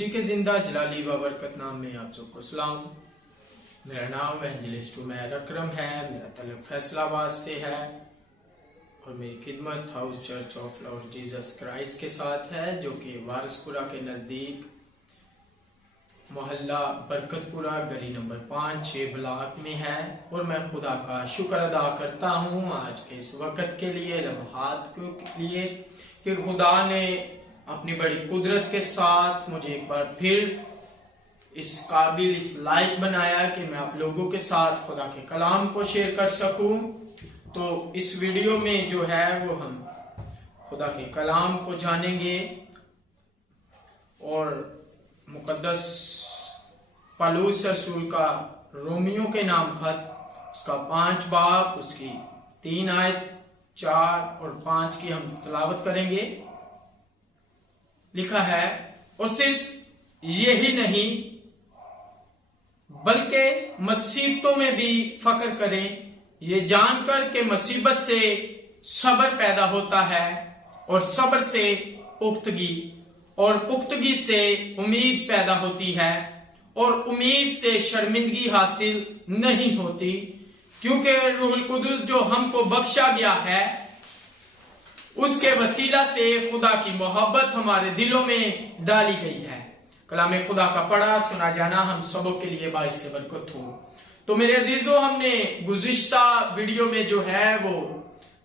मसीह के जिंदा जलाली व बरकत नाम में आप सबको सलाम। मेरा नाम एवेंजलिस्ट उमैर अकरम है। मेरा तलब फैसलाबाद से है और मेरी खिदमत house church of Lord Jesus Christ के साथ है, जो कि वारसपुरा के नज़दीक मोहल्ला बरकतपुरा गली नंबर 5-6 ब्लॉक में है। और मैं खुदा का शुक्र अदा करता हूँ आज के इस वक्त के लिए, लम्हात के लिए, कि खुदा ने अपनी बड़ी कुदरत के साथ मुझे एक बार फिर इस काबिल, इस लायक बनाया कि मैं आप लोगों के साथ खुदा के कलाम को शेयर कर सकूं। तो इस वीडियो में जो है वो हम खुदा के कलाम को जानेंगे और मुकद्दस पौलुस रसूल का रोमियो के नाम खत, उसका 5 बाब, उसकी 3 आयत 4 और 5 की हम तलावत करेंगे। लिखा है, और सिर्फ यही नहीं बल्कि मुसीबतों में भी फख्र करें, ये जानकर कि मुसीबत से सब्र पैदा होता है और सब्र से पुख्तगी और पुख्तगी से उम्मीद पैदा होती है और उम्मीद से शर्मिंदगी हासिल नहीं होती, क्योंकि रूहुल कुदुस जो हमको बख्शा गया है उसके वसीला से खुदा की मोहब्बत हमारे दिलों में डाली गई है। कलाम खुदा का पढ़ा सुना जाना हम सबों के लिए बाइस बरकत हो। तो मेरे अजीजों, हमने गुज़िश्ता वीडियो में जो है वो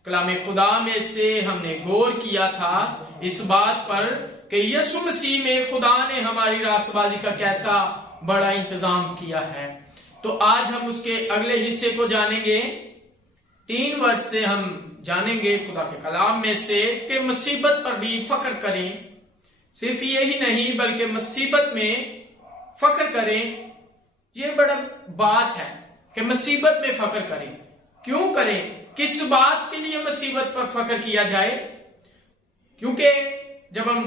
कलाम खुदा में से हमने गौर किया था इस बात पर कि यीशु मसीह में खुदा ने हमारी रास्तबाजी का कैसा बड़ा इंतजाम किया है। तो आज हम उसके अगले हिस्से को जानेंगे। 3 वर्ष से हम जानेंगे खुदा के कलाम में से कि मुसीबत पर भी फख्र करें। सिर्फ यही नहीं बल्कि मुसीबत में फख्र करें। ये बड़ा बात है कि मुसीबत में फख्र करें। क्यों करें? किस बात के लिए मुसीबत पर फख्र किया जाए? क्योंकि जब हम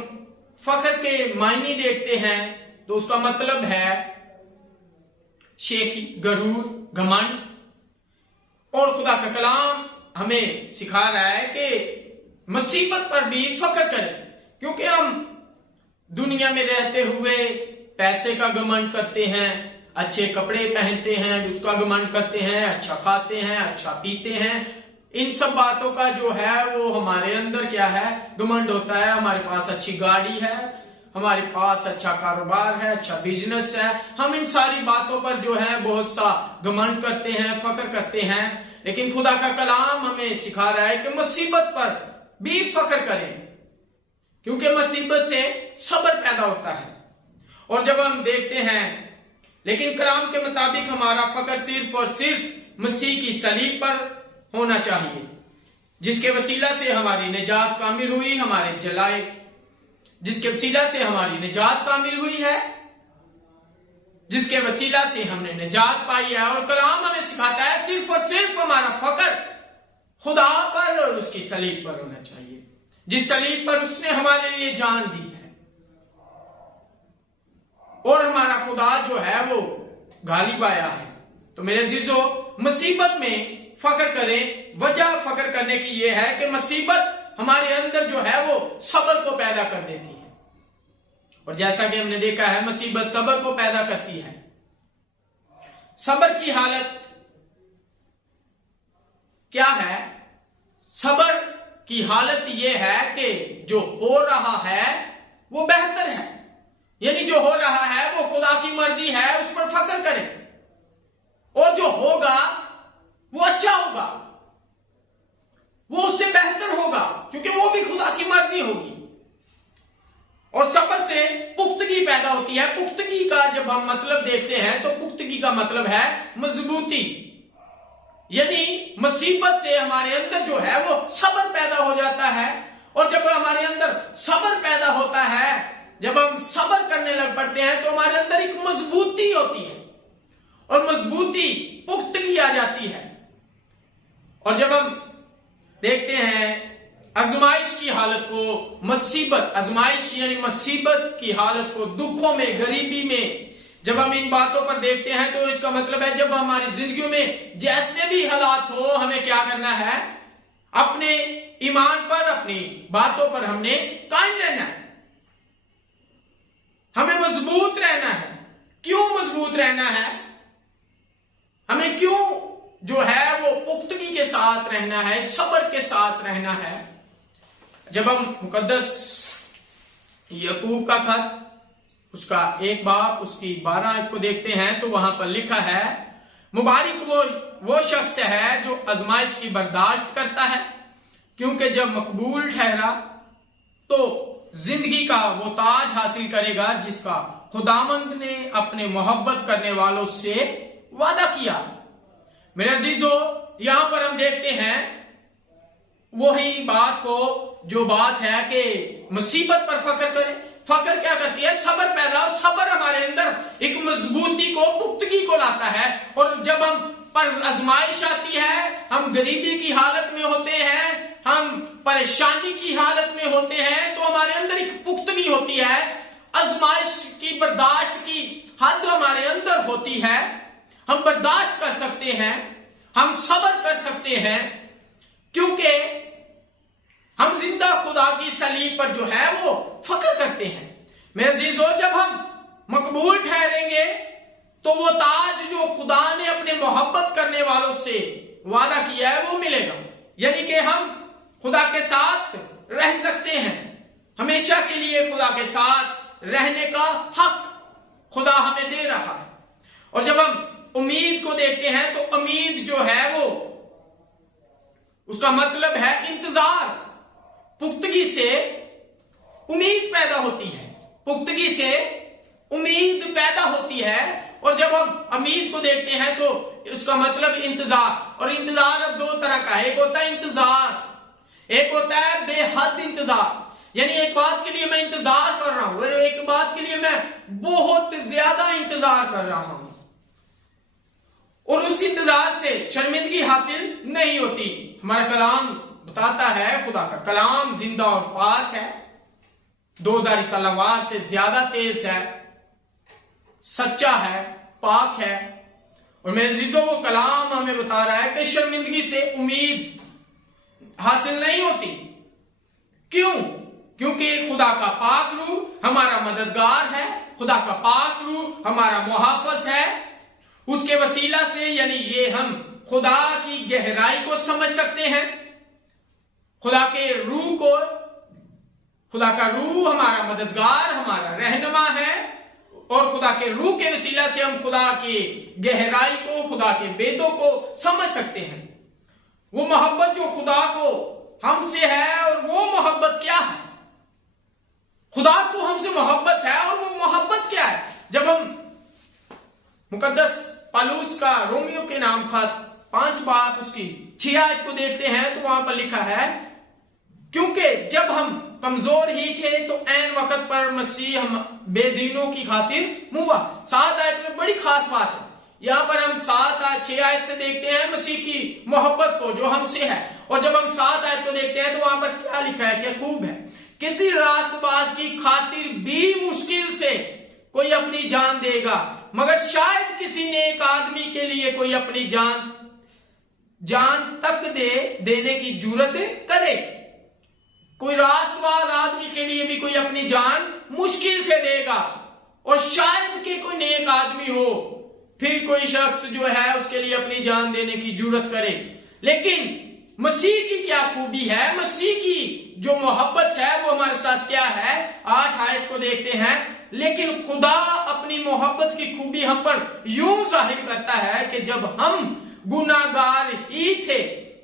फख्र के मायने देखते हैं तो उसका मतलब है शेखी, गरूर, घमंड। और खुदा का कलाम हमें सिखा रहा है कि मुसीबत पर भी फख्र करें, क्योंकि हम दुनिया में रहते हुए पैसे का घमंड करते हैं, अच्छे कपड़े पहनते हैं उसका घमंड करते हैं, अच्छा खाते हैं, अच्छा पीते हैं। इन सब बातों का जो है वो हमारे अंदर क्या है, घमंड होता है। हमारे पास अच्छी गाड़ी है, हमारे पास अच्छा कारोबार है, अच्छा बिजनेस है। हम इन सारी बातों पर जो है बहुत सा घमंड करते हैं, फख्र करते हैं। लेकिन खुदा का कलाम हमें सिखा रहा है कि मुसीबत पर भी फख्र करें, क्योंकि मुसीबत से सब्र पैदा होता है। और जब हम देखते हैं, लेकिन कलाम के मुताबिक हमारा फख्र सिर्फ और सिर्फ मसीह की सलीब पर होना चाहिए, जिसके वसीला से हमारी निजात कामिल हुई, हमारे जलाए, जिसके वसीला से हमारी निजात कामिल हुई है, जिसके वसीला से हमने निजात पाई है। और कलाम हमें सिखाता है सिर्फ और सिर्फ हमारा फख्र खुदा पर और उसकी सलीब पर होना चाहिए, जिस सलीब पर उसने हमारे लिए जान दी है। और हमारा खुदा जो है वो गालिब आया है। तो मेरे अजीजों, मुसीबत में फख्र करें। वजह फख्र करने की यह है कि मुसीबत हमारे अंदर जो है वो सब्र को पैदा कर देती है। और जैसा कि हमने देखा है, मुसीबत सब्र को पैदा करती है। सब्र की हालत क्या है? सब्र की हालत यह है कि जो हो रहा है वो बेहतर है, यानी जो हो रहा है वो खुदा की मर्जी है, उस पर फख्र करें। और जो होगा वो अच्छा होगा, वो उससे बेहतर होगा, क्योंकि वो भी खुदा की मर्जी होगी। और सब्र से पुख्तगी पैदा होती है। पुख्तगी का जब हम मतलब देखते हैं तो पुख्तगी का मतलब है मजबूती, यानी मुसीबत से हमारे अंदर जो है वो सब्र पैदा हो जाता है। और जब हमारे अंदर सब्र पैदा होता है, जब हम सब्र करने लग पड़ते हैं, तो हमारे अंदर एक मजबूती होती है और मजबूती पुख्तगी आ जाती है। और जब हम देखते हैं आजमाइश की हालत को, मुसीबत, आजमाइश यानी मुसीबत की हालत को, दुखों में, गरीबी में, जब हम इन बातों पर देखते हैं तो इसका मतलब है जब हमारी जिंदगी में जैसे भी हालात हो, हमें क्या करना है? अपने ईमान पर, अपनी बातों पर हमने कायम रहना है। हमें मजबूत रहना है। क्यों मजबूत रहना है? हमें क्यों जो है वो पुख्तगी के साथ रहना है, सब्र के साथ रहना है? जब हम मुकद्दस याकूब का खत उसका 1 बाब उसकी 12 आयत को देखते हैं तो वहां पर लिखा है, मुबारक वो शख्स है जो आजमाइश की बर्दाश्त करता है, क्योंकि जब मकबूल ठहरा तो जिंदगी का वो ताज हासिल करेगा जिसका खुदावंद ने अपने मोहब्बत करने वालों से वादा किया। मेरे अजीजों, यहां पर हम देखते हैं वही बात को, जो बात है कि मुसीबत पर फख्र करें। फख्र क्या करती है? सब्र पैदा, और सब्र हमारे अंदर एक मजबूती को, पुख्तगी को लाता है। और जब हम पर आजमाइश आती है, हम गरीबी की हालत में होते हैं, हम परेशानी की हालत में होते हैं, तो हमारे अंदर एक पुख्तगी होती है, आजमाइश की बर्दाश्त की हद हमारे अंदर होती है। हम बर्दाश्त कर सकते हैं, हम सब्र कर सकते हैं, क्योंकि हम जिंदा खुदा की सलीब पर जो है वो फख्र करते हैं। मेरे अजीजों, जब हम मकबूल ठहरेंगे तो वो ताज जो खुदा ने अपने मोहब्बत करने वालों से वादा किया है वो मिलेगा। यानी कि हम खुदा के साथ रह सकते हैं, हमेशा के लिए खुदा के साथ रहने का हक खुदा हमें दे रहा है। और जब हम उम्मीद को देखते हैं तो उम्मीद जो है वो, उसका मतलब है इंतजार। पुख्तगी से उम्मीद पैदा होती है, पुख्तगी से उम्मीद पैदा होती है। और जब हम उम्मीद को देखते हैं तो उसका मतलब इंतजार। और इंतजार अब 2 तरह का है, एक होता है इंतजार, एक होता है बेहद इंतजार। यानी एक बात के लिए मैं इंतजार कर रहा हूं, और एक बात के लिए मैं बहुत ज्यादा इंतजार कर रहा हूं, और उस इंतजार से शर्मिंदगी हासिल नहीं होती। हमारा कलाम बताता है, खुदा का कलाम जिंदा और पाक है, 2 धारी तलवार से ज्यादा तेज है, सच्चा है, पाक है। और मेरे अजीजों, वो कलाम हमें बता रहा है कि शर्मिंदगी से उम्मीद हासिल नहीं होती। क्यों? क्योंकि खुदा का पाक रूह हमारा मददगार है, खुदा का पाक रूह हमारा मुहाफिज है। उसके वसीला से, यानी ये हम खुदा की गहराई को समझ सकते हैं, खुदा के रूह को। खुदा का रूह हमारा मददगार, हमारा रहनुमा है, और खुदा के रूह के वसीला से हम खुदा की गहराई को, खुदा के वेदों को समझ सकते हैं। वो मोहब्बत जो खुदा को हमसे है, और वो मोहब्बत क्या है? खुदा को हमसे मोहब्बत है, और वो मोहब्बत क्या है? जब हम मुकद्दस पौलुस का रोमियो के नाम खत 5 बाब उसकी 6 आयत को देखते हैं तो वहां पर लिखा है, क्योंकि जब हम कमजोर ही थे तो ऐन वक्त पर मसीह हम बेदीनों की खातिर मुआ। 7 आयत में बड़ी खास बात है। यहां पर हम 6 आयत से देखते हैं मसीह की मोहब्बत को जो हमसे है। और जब हम 7 आयत को देखते हैं तो वहां पर क्या लिखा है? क्या खूब है, किसी रास्तबाज की खातिर भी मुश्किल से कोई अपनी जान देगा, मगर शायद किसी नेक आदमी के लिए कोई अपनी जान तक देने की जुर्रत करे। कोई रास्तबाज आदमी के लिए भी कोई अपनी जान मुश्किल से देगा, और शायद के कोई नेक आदमी हो, फिर कोई शख्स जो है उसके लिए अपनी जान देने की जुर्रत करे। लेकिन मसीह की क्या खूबी है? मसीह की जो मोहब्बत है वो हमारे साथ क्या है? 8 आयत को देखते हैं, लेकिन खुदा अपनी मोहब्बत की खूबी हम पर यूं जाहिर करता है कि जब हम गुनाहगार ही थे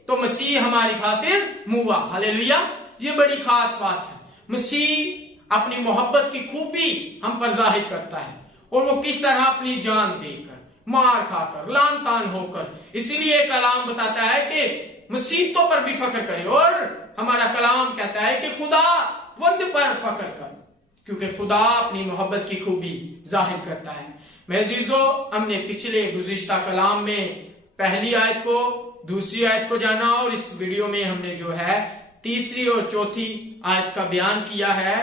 तो मसीह हमारी खातिर मुआ। हालेलुया! ये बड़ी खास बात है। मसीह अपनी मोहब्बत की खूबी हम पर जाहिर करता है, और वो किस तरह अपनी जान देकर, मार खाकर, लान तान होकर। इसीलिए कलाम बताता है कि मुसीबतों पर भी फख्र करे, और हमारा कलाम कहता है कि खुदा वंद पर फख्र कर, क्योंकि खुदा अपनी मोहब्बत की खूबी जाहिर करता है। मेरे अजीजों, हमने पिछले गुज़िश्ता कलाम में पहली आयत को, दूसरी आयत को जाना, और इस वीडियो में हमने जो है तीसरी और चौथी आयत का बयान किया है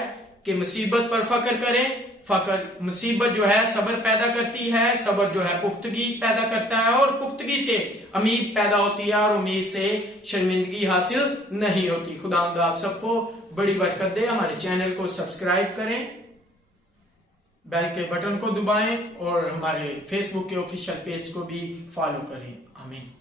कि मुसीबत पर फख्र करें। फख्र, मुसीबत जो है सब्र पैदा करती है, सब्र जो है पुख्तगी पैदा करता है, और पुख्तगी से उम्मीद पैदा होती है, और उम्मीद से शर्मिंदगी हासिल नहीं होती। खुदावंद आप सबको बड़ी बरकत दे। हमारे चैनल को सब्सक्राइब करें, بیل کے بٹن کو دبائیں اور ہمارے فیس بک کے آفیشیل پیج کو بھی فالو کریں. آمین.